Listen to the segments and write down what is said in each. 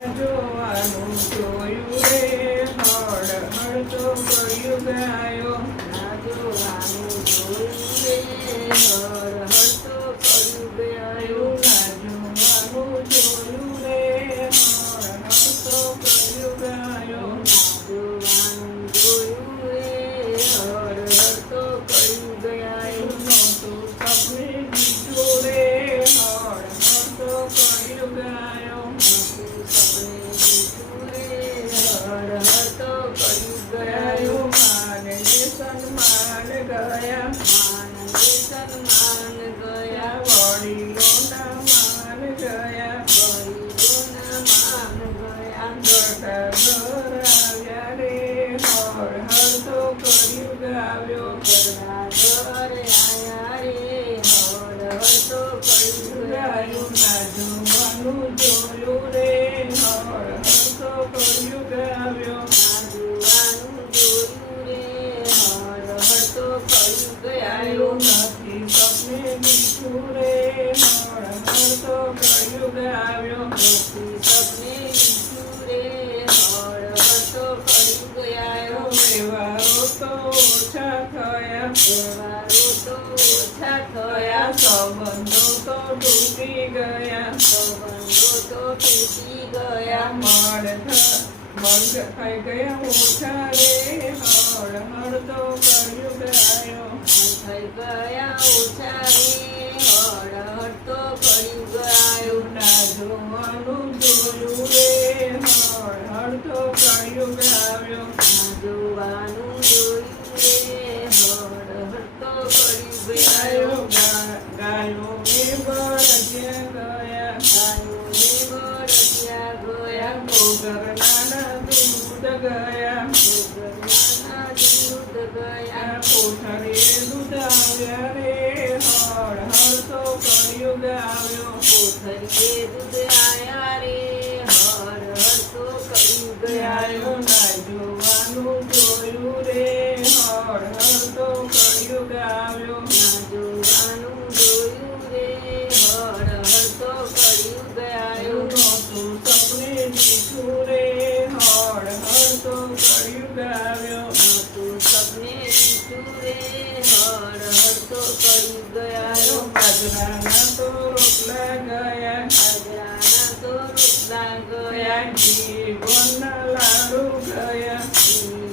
જોવાનું જોયું રે હળ હળ તો કર્યું ગાયો જોવાનું જોયું રે હર હર તો કર્યું ગયું જોવાનું જોયું રે હળ હળ તો કર્યું ગાયો જોવાનું જોયું રે હર હર તો કર્યું ગયું નહોતું સપને દીધું રે હળ હળ તો કર્યું ગાયો સપને દીધું રે હર હર તો કર્યું ગાયો ગયું માને સન્માન ગયા માનને સન્માન ગયા વડીલોના માન ગયા ગરીબોના માન ગયા ઘટા ઘર આવ્યા રે હળ હળ તો કર્યું ગાવ્યો ઘરના ઘર આયા રે હર હર તો કર્યું ગાયું ગયું ના જોવાનું જોયું રે હળ હળ તો કર્યું ગાવ્યો જોવાનું જોયું રે હર હર તો કર્યું ગાયું ગયું નથી સપને દીધું રે હળ હળ તો કર્યું ગાવ્યો નથી સપને દીધું રે હર હર તો કર્યું ગયો વ્યવહારો તો ઓછા થયા તહેવારો તો ઓછા થયા થયા સંબંધો તો તૂટી ગયા સંબંધો તો તૂટી ગયા મળ થઈ ગયા ઓછા રે હળ હળ તો કર્યું ગાયો થઈ ગયા ઓછા રે હર હર તો કર્યું ગયું ના જોવાનું જોયું રે હળ હળ તો કર્યું ગાવ્યો જોવાનું જોયું રે હર હર તો કર્યું ગાયો ગયું ગાયો એ બળજ્યા ગયા ગાયોને વળગ્યા ગયા ઘરના દૂધ ગયા ગોગરનાના દૂધ ગયા કોઠડીએ દૂધ આવ્યા રે હળ હળ તો કર્યું ગાવ્યો કોઠરીએ દૂધ આયા રે હર હર તો કર્યું ગાયો ગયું ના જોવાનું જોયું રે હળ હળ તો કર્યું ગાવ્યો ના જોવાનું જોયું રે હર હર તો કર્યું ગયું નહોતું સપને દીઠું રે હળ હળ તો કર્યું ગાવ્યો નહોતું સપને દીધું રે હર હર તો કર્યું ગયું બાજરાના તો રોટલા ગયા આજરાના તો રોટલા ગયા જીવનના લાડુ ગયા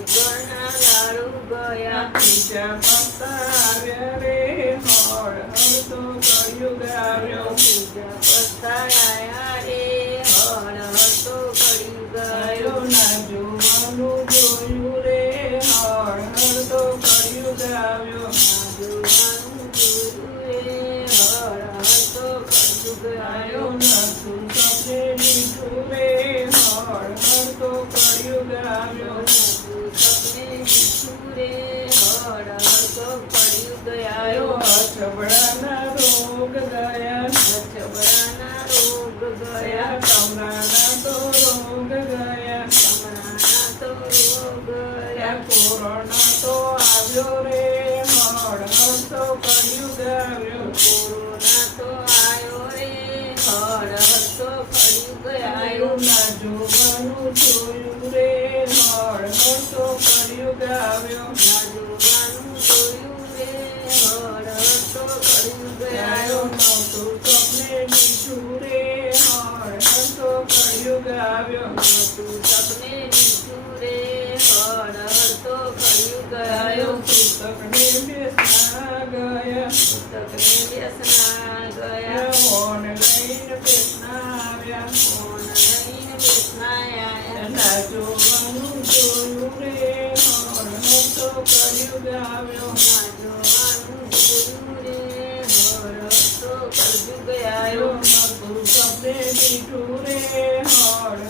ગળના લાડુ ગયા બીજા પત્તા આવ્યા રે હળ હળ તો કર્યું ગાવ્યો બીજા પત્તા આયા રે હર હર તો કર્યું ગાયો ગયું ના જોવાનું જોયું રે હળ હળ તો કર્યું ગાવ્યો જોવાનું જોયું રે હર હર તો કર્યું ગાયો ગયું નતું સપને દીઠું રે હળ હળ તો કર્યું ગાવ્યો સપને દીધું રે હર હર તો કર્યું ગાયો ગયું અછબડાના રોગ ગયા છબડાના રોગ ગયા કમરાના તો રોગ ગયા કમળાના તો રોગ ગયા કોરોના તો આવ્યો રે હળ હળ તો કર્યું ગાવ્યો કોરોના તો આયો રે હર હર તો કર્યું ગાયો ગયું ના જોવાનું જોયું રે હળ હળ તો કર્યું ગાવ્યો ના જોવાનું જોયું રે હર હર તો કર્યું ગાયો ગયું નહોતું સપને દીઠું રે હળ હળ તો કર્યું ગાવ્યો નહોતું સપને દીધું રે હર હર તો કર્યું ગાયો ગયું પુસ્તકને બેસના ગયા પુસ્તકને વ્યસના ગયા ફોન લઈને બેસના આવ્યા ફોન લઈને બેસના આયા ના જોવાનું જોયું રે હળ હળ તો કર્યું ગાવ્યો ના જોવાનું જોયું રે હર હર તો કર્યું ગાયો ગયું નતું સપને દીઠું રે હળ